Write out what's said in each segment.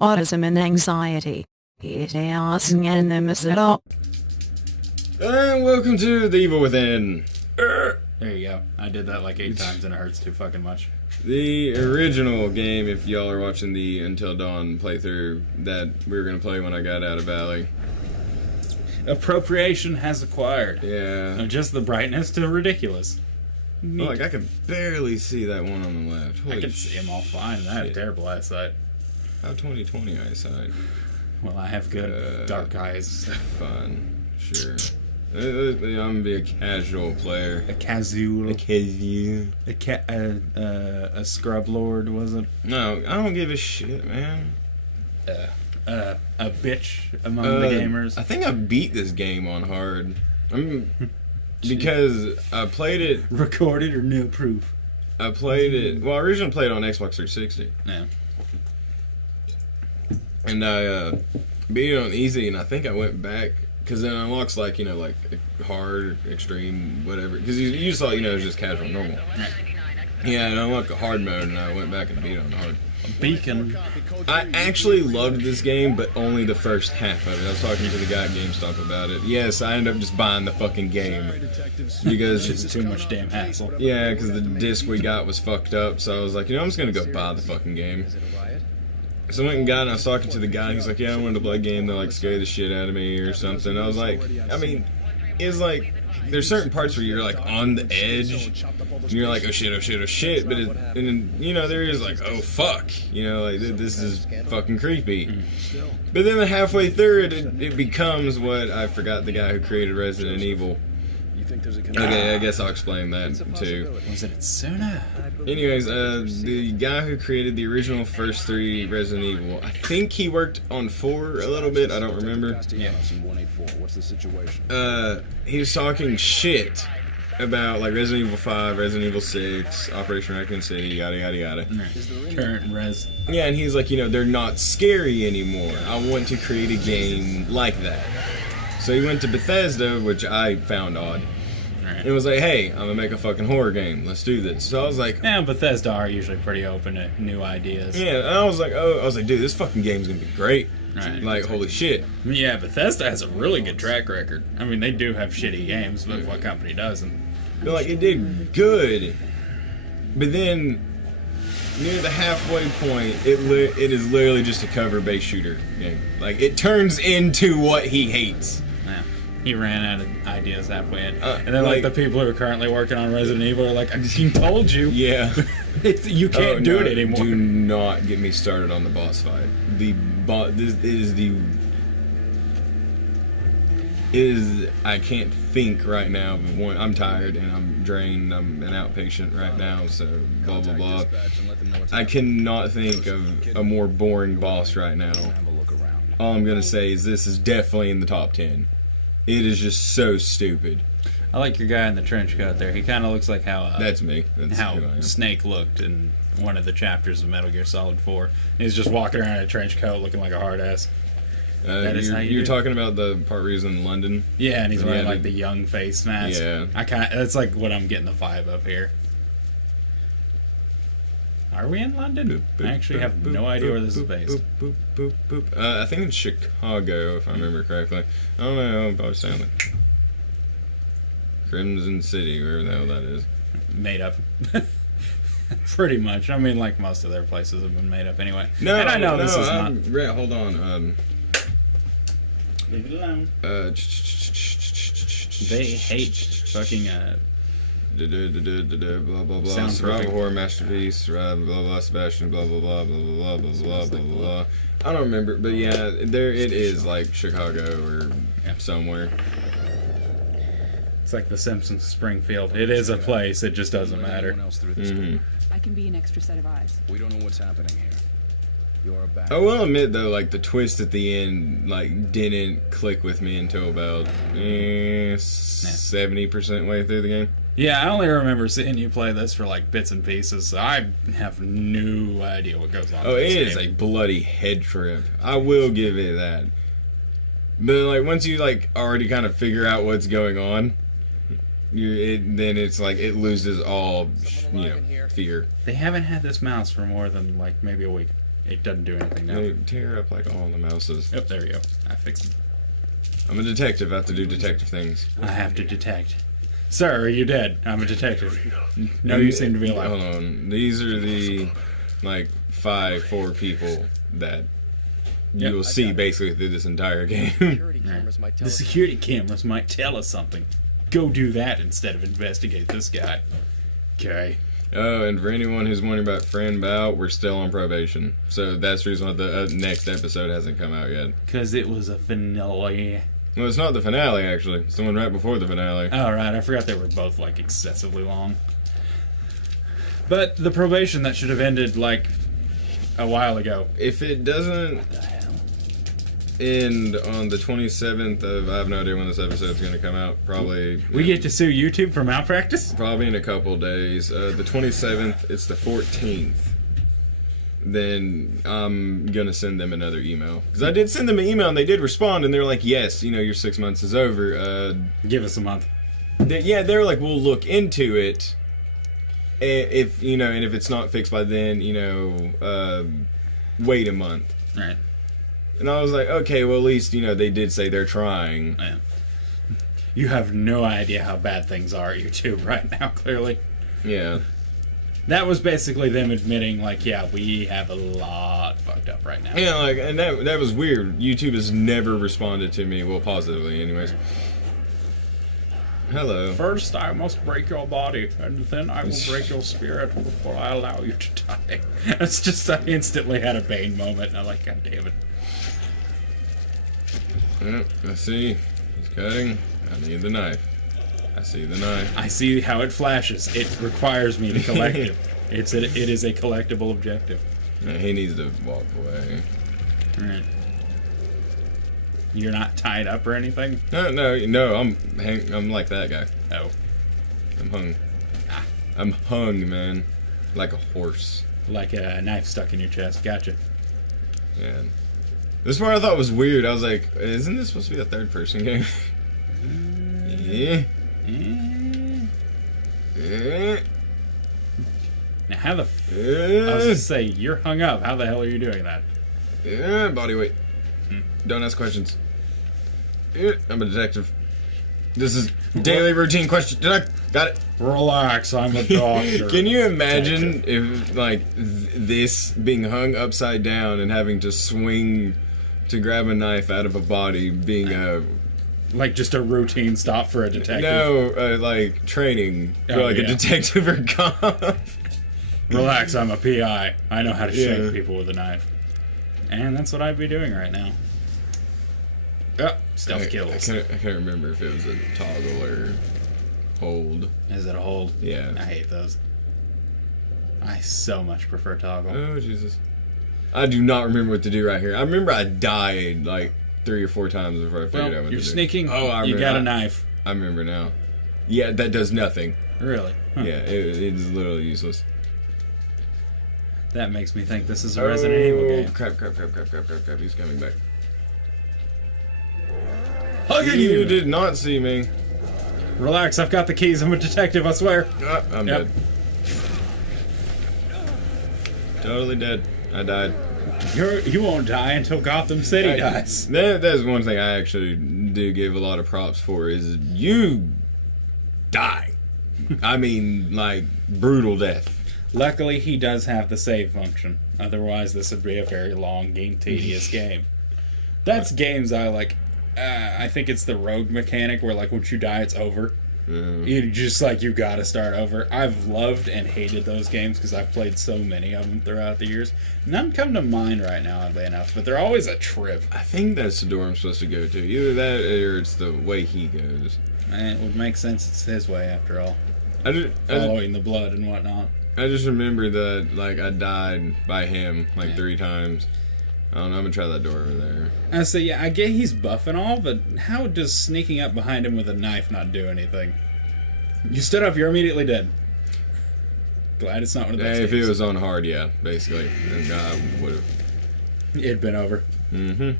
autism and anxiety. It is a lot. And welcome to The Evil Within. There you go. I did that like 8 times and it hurts too fucking much. The original game, if y'all are watching the Until Dawn playthrough that we were going to play when I got out of Valley. Appropriation has acquired. Yeah. Just the brightness to ridiculous. Oh, like I could barely see that one on the left. I can see them all fine, and I have terrible eyesight. How 20/20 eyesight? Well, I have good dark eyes. Fun. Sure. I'm gonna be a casual player. A casual. A scrub lord, was it? No, I don't give a shit, man. A bitch among the gamers. I think I beat this game on hard. Because I played it... Recorded or no proof? I played it... Well, I originally played it on Xbox 360. Yeah. And I beat it on easy, and I think I went back... Because it unlocks, like, you know, like, hard, extreme, whatever. Because you just thought, you know, it was just casual, normal. Yeah, and I unlocked the hard mode, and I went back and beat it on hard. Beacon. I actually loved this game, but only the first half of it. I was talking to the guy at GameStop about it. Yes, I ended up just buying the fucking game. Because it's too much damn hassle. Yeah, because the disc we got was fucked up, so I was like, you know, I'm just going to go buy the fucking game. So I went and got it, and I was talking to the guy, and he's like, yeah, I wanted to play a game that, like, scared the shit out of me or something. I was like, I mean, it's like, there's certain parts where you're, like, on the edge, and you're like, oh shit, oh shit, oh shit, but and then, you know, there is, like, oh fuck, you know, like, this is fucking creepy. But then halfway through it becomes what, I forgot the guy who created Resident Evil. Okay, I guess I'll explain that too. Was it Suna? Anyways, the guy who created the original first 3 Resident Evil, I think he worked on 4 a little bit, I don't remember. Yeah. He was talking shit about, like, Resident Evil 5, Resident Evil 6, Operation Raccoon City, yada yada yada. Current res. Yeah, and he's like, you know, they're not scary anymore. I want to create a game like that. So he went to Bethesda, which I found odd. It was like, hey, I'm gonna make a fucking horror game. Let's do this. So I was like, yeah, Bethesda are usually pretty open to new ideas. Yeah, and I was like, dude, this fucking game's gonna be great. Right. Like, holy shit. Yeah, Bethesda has a really good track record. I mean, they do have shitty games, but what company doesn't? But, like, it did good, but then near the halfway point, it is literally just a cover-based shooter game. Like, it turns into what he hates. Yeah. He ran out of ideas halfway in. And then, like, the people who are currently working on Resident Evil are like, I told you. Yeah. You can't do it anymore. Do not get me started on the boss fight. I can't think right now of one. I'm tired and I'm drained. I'm an outpatient right now, so blah blah blah. I cannot think of a more boring boss right now. All I'm gonna say is this is definitely in the top 10. It is just so stupid. I like your guy in the trench coat there. He kind of looks like how that's me. That's how Snake looked in one of the chapters of Metal Gear Solid 4. He's just walking around in a trench coat looking like a hard ass. That is how you're talking about the part where he's in London. Yeah, and he's wearing like the young face mask. Yeah, that's like what I'm getting the vibe of here. Are we in London? I actually have no idea where this is based. I think it's Chicago, if I remember correctly. I don't know. I'm probably saying like Crimson City, wherever the hell that is. Made up. Pretty much. I mean, like most of their places have been made up anyway. No, and I know this is not. Hold on. Leave it alone. They hate fucking blah blah blah. Survival horror masterpiece. Blah blah. Sebastian. Blah blah blah blah blah blah blah blah blah. I don't remember, but yeah, there it is, like Chicago or somewhere. It's like The Simpsons Springfield. It is a place. It just doesn't matter. Mm-hmm. I can be an extra set of eyes. We don't know what's happening here. You're a bad. I will admit though, like the twist at the end, like didn't click with me until about 70% way through the game. Yeah, I only remember seeing you play this for like bits and pieces, so I have no idea what goes on. Oh, it is a bloody head trip. I will give it that. But like once you like already kind of figure out what's going on, then it's like it loses all, fear. They haven't had this mouse for more than like maybe a week. It doesn't do anything now. They tear up like all the mouses. Oh, there we go. I fixed it. I'm a detective. I have to do detective things. I have to detect. Sir, are you dead? I'm a detective. No, you seem to be alive. Hold on. These are the, like, 4 people that Yep. you'll see basically through this entire game. Security cameras might tell The us security cameras might tell us something. Go do that instead of investigate this guy. Okay. Oh, and for anyone who's wondering about Fran Bow, we're still on probation. So that's the reason why the next episode hasn't come out yet. Because it was a finale. Well, it's not the finale, actually. It's the one right before the finale. Oh, right. I forgot they were both, like, excessively long. But the probation that should have ended, like, a while ago. If it doesn't What the hell? end on the 27th of... I have no idea when this episode's going to come out. Probably... We get to sue YouTube for malpractice? Probably in a couple days. The 27th, it's the 14th. Then I'm gonna send them another email. Because I did send them an email and they did respond and they're like, yes, you know, your 6 months is over. Give us a month. They're like, we'll look into it. If, you know, and if it's not fixed by then, you know, wait a month. Right. And I was like, okay, well, at least, you know, they did say they're trying. Yeah. You have no idea how bad things are at YouTube right now, clearly. Yeah. That was basically them admitting, like, yeah, we have a lot fucked up right now. Yeah, like, and that was weird. YouTube has never responded to me, well, positively, anyways. Hello. First, I must break your body, and then I will break your spirit before I allow you to die. It's just, I instantly had a Bane moment, and I'm like, God damn it. Yep, I see. He's cutting. I need the knife. I see the knife. I see how it flashes. It requires me to collect it. It is a collectible objective. Yeah, he needs to walk away. Right. You're not tied up or anything? No. I'm like that guy. Oh. I'm hung. Ah. I'm hung, man, like a horse. Like a knife stuck in your chest. Gotcha. Yeah. This part I thought was weird. I was like, isn't this supposed to be a third-person game? Yeah. Now, how the I was gonna say, you're hung up. How the hell are you doing that? Body weight. Don't ask questions. I'm a detective. This is daily routine question. Got it. Relax, I'm a doctor. Can you imagine if, like, this being hung upside down and having to swing to grab a knife out of a body being a... Like just a routine stop for a detective? No, like training for Oh, like yeah. a detective or cop. Relax, I'm a PI. I know how to Yeah. shake people with a knife. And that's what I'd be doing right now. Stealth kills. I can't remember if it was a toggle or hold. Is it a hold? Yeah. I hate those. I so much prefer toggle. Oh, Jesus. I do not remember what to do right here. I remember I died like 3 or 4 times before I figured out what You're to do. sneaking. Oh, I You remember. got a knife. I remember now. Yeah, that does nothing. Really? Huh. Yeah, it's literally useless. That makes me think this is a Resident Evil game. Crap. He's coming back. Hugging You you! did not see me. Relax, I've got the keys. I'm a detective, I swear. Ah, I'm Yep. dead. Totally dead. I died. You won't die until Gotham City dies. That's one thing I actually do give a lot of props for is you die. I mean, like, brutal death. Luckily, he does have the save function. Otherwise, this would be a very long, tedious game. That's games I like. I think it's the rogue mechanic where, like, once you die, it's over. You just, like, you gotta start over. I've loved and hated those games because I've played so many of them throughout the years. None come to mind right now, oddly enough, but they're always a trip. I think that's the door I'm supposed to go to. Either that or it's the way he goes. And it would make sense it's his way, after all. I Following the blood and whatnot. just remember that, like, I died by him, like, Yeah. 3 times. I don't know, I'm gonna try that door over there. I say, yeah, I get he's buff and all, but how does sneaking up behind him with a knife not do anything? You stood up, you're immediately dead. Glad it's not one of those If it games. was on hard, yeah, basically. And I would've. It'd been over. Mm-hmm.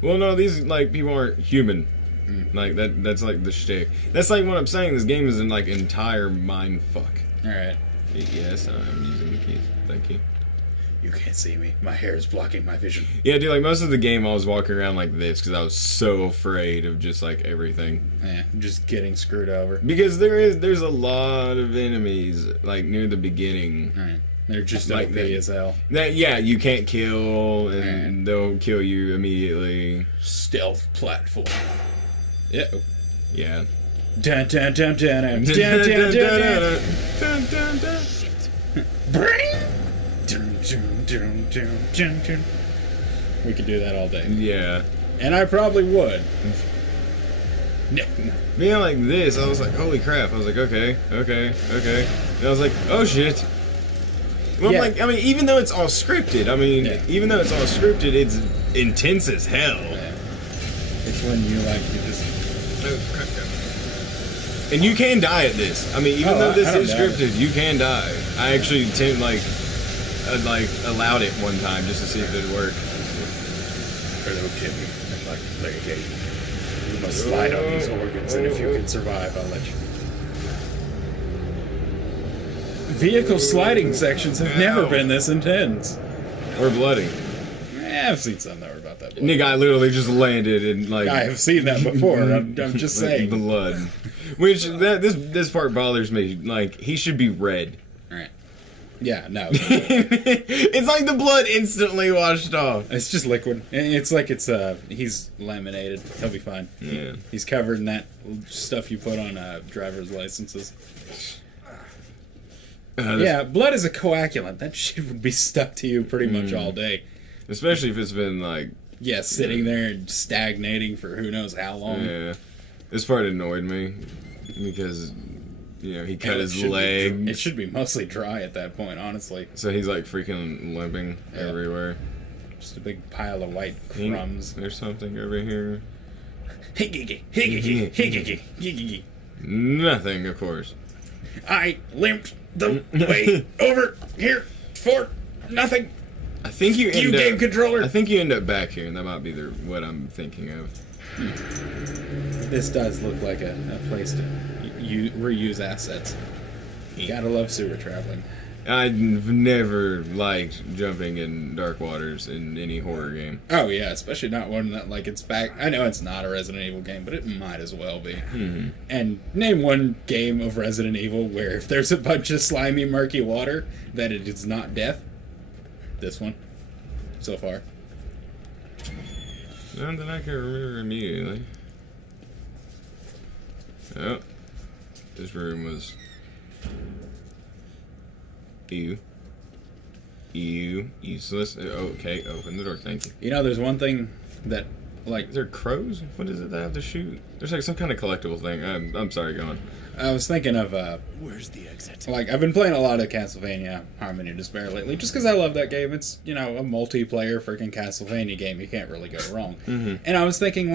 Well, no, these, like, people aren't human. Like, that's like the shtick. That's like what I'm saying, this game is an, like, entire mind fuck. Alright. Yes, I'm using the keys. Thank you. You can't see me. My hair is blocking my vision. Yeah, dude, like most of the game I was walking around like this because I was so afraid of just like everything. Yeah, just getting screwed over. Because there's a lot of enemies like near the beginning. Right. They're just Like OP that. as hell. That you can't kill and they'll kill you immediately. Stealth platform. Yeah. Yeah. Dun dun dun dun dun dun dun dun dun. Bring. Dun, dun, dun, dun, dun, dun. We could do that all day. Yeah. And I probably would. Being like this, I was like, holy crap. I was like, okay. And I was like, oh shit. Well, Yeah. like, I mean, even though it's all scripted, it's intense as hell. Yeah. It's when you just. And you can die at this. I mean, even Oh, though this I don't is doubt scripted, you can die. I actually allowed it one time just to see if it'd work. Hello, Timmy. I'd like to play a game. You must slide on these organs, and if you can survive, I'll let you. Vehicle sliding sections have never Ow. been this intense. Or bloody. I've seen some that were about that. Nigga, I literally just landed and like I have seen that before. I'm just like, saying. blood. Which this part bothers me. Like he should be red. Right. Yeah, no. It's like the blood instantly washed off. It's just liquid. It's like he's laminated. He'll be fine. Yeah. He's covered in that stuff you put on driver's licenses. Yeah, blood is a coagulant. That shit would be stuck to you pretty much all day. Especially if it's been like Yeah, sitting there and stagnating for who knows how long. yeah. This part annoyed me because he cut his leg. It should be mostly dry at that point, honestly. So he's like freaking limping Yeah. everywhere. Just a big pile of white crumbs. There's something over here. Higgigi, higgigi, higgigi, higgigi. Nothing, of course. I limped the way over here for nothing. I think you end up. game controller. I think you end up back here, and that might be what I'm thinking of. This does look like a place to reuse assets. You gotta love sewer traveling. I've never liked jumping in dark waters in any horror game. Oh yeah, especially not one that it's back. I know it's not a Resident Evil game, but it might as well be. Mm-hmm. And name one game of Resident Evil where if there's a bunch of slimy, murky water, that it is not death. This one, so far. None that I can remember immediately. Oh, this room was. Useless. Okay, open the door. Thank you. You know, there's one thing that Is there crows? What is it that I have to shoot? There's like some kind of collectible thing. I'm sorry, go on. I was thinking of. Where's the exit? I've been playing a lot of Castlevania Harmony of Despair lately, just because I love that game. It's, a multiplayer freaking Castlevania game. You can't really go wrong. Mm-hmm. And I was thinking,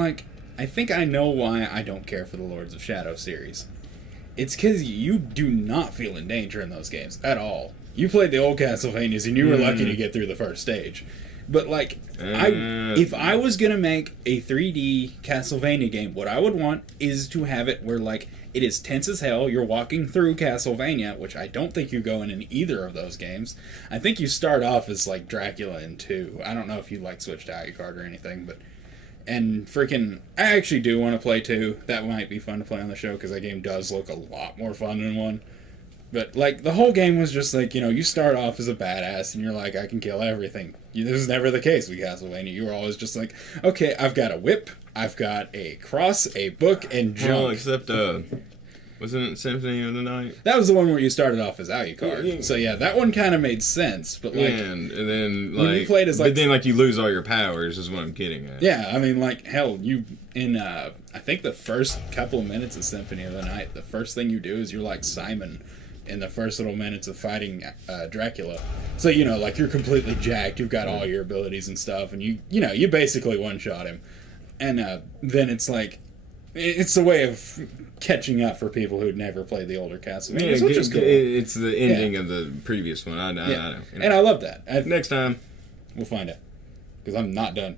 I think I know why I don't care for the Lords of Shadow series. It's because you do not feel in danger in those games at all. You played the old Castlevanias, and you were lucky to get through the first stage. But, if I was going to make a 3D Castlevania game, what I would want is to have it where, it is tense as hell. You're walking through Castlevania, which I don't think you go in either of those games. I think you start off as, Dracula in 2. I don't know if you, switch to Alucard or anything, but... And freaking... I actually do want to play 2. That might be fun to play on the show, because that game does look a lot more fun than 1. But, the whole game was just, you start off as a badass, and you're like, I can kill everything. This is never the case with Castlevania. You were always just like, okay, I've got a whip, I've got a cross, a book, and junk. Well, except, wasn't it Symphony of the Night? That was the one where you started off as Alucard. So, yeah, that one kind of made sense, but, and then, when you played as, but then, you lose all your powers, is what I'm getting at. Yeah, I mean, hell, you, in, I think the first couple of minutes of Symphony of the Night, the first thing you do is you're like Simon in the first little minutes of fighting Dracula. So, you're completely jacked, you've got all your abilities and stuff, and you basically one-shot him. And then it's it's a way of catching up for people who'd never played the older Castlevania, which is cool. It's the ending of the previous one. I know. And I love that. Next time. We'll find out. Because I'm not done.